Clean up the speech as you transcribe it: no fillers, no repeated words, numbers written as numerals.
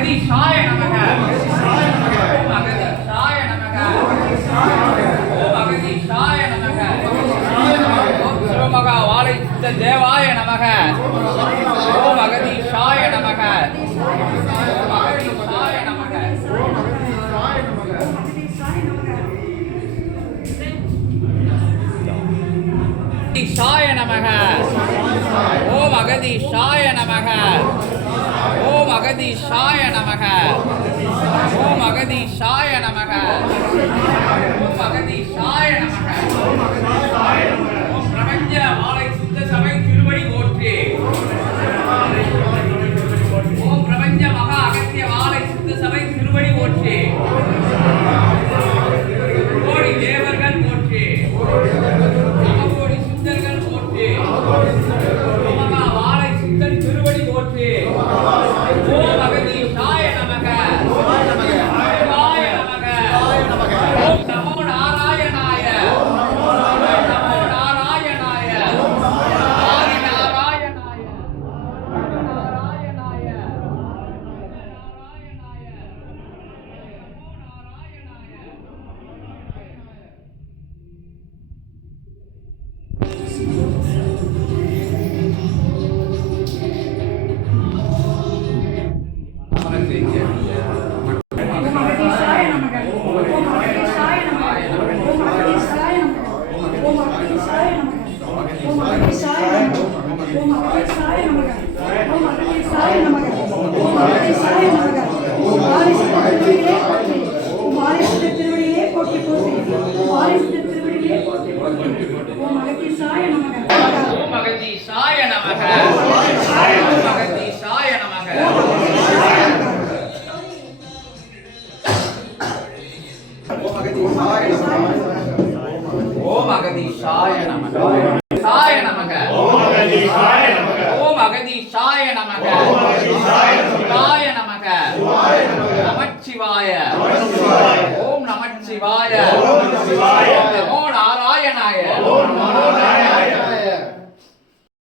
அகதீஷாய நமக. ஓம் அகதீஷாய நமக. ஓம் அகதீஷாய நமக. ஓம் சிவமகா வாழை சித்த தேவாய நமக. ஓம் அகதீஷாய நமக. ஓம் அகதீஷாய நமக. அகதீஷாய நமக. ஓம் அகதீஷாய நமக. ஓம் அகதீஷாய நமக. ஓம் அகதீஷாய நமக. ஓம் அகதீஷாய நமக. ஓம் பிரபஞ்ச வாழை சித்த சபை திருவடி போற்றி. ஓம் பிரபஞ்ச மகா அகத்திய வாழை சித்த சபை திருவடி போற்றி. கோடி தேவர்கள் போற்றி. கோடி சித்தர்கள் போற்றி. மகா வாழை சித்தன் திருவடி போற்றி. ஓம் அகதீஷாய நமக. சிவாய நமக. ஓம் நமோ நாராயணாய. நமோ நாராயணாய. ஆதி நாராயணாய. நாராயணாய. ஓம் அகதீஷாய நமக. சாய நமக. ஓம் அகதீஷாய நமக. சிவாய நமக. நமச்சிவாய. ஓம் நமச்சிவாய. நமோ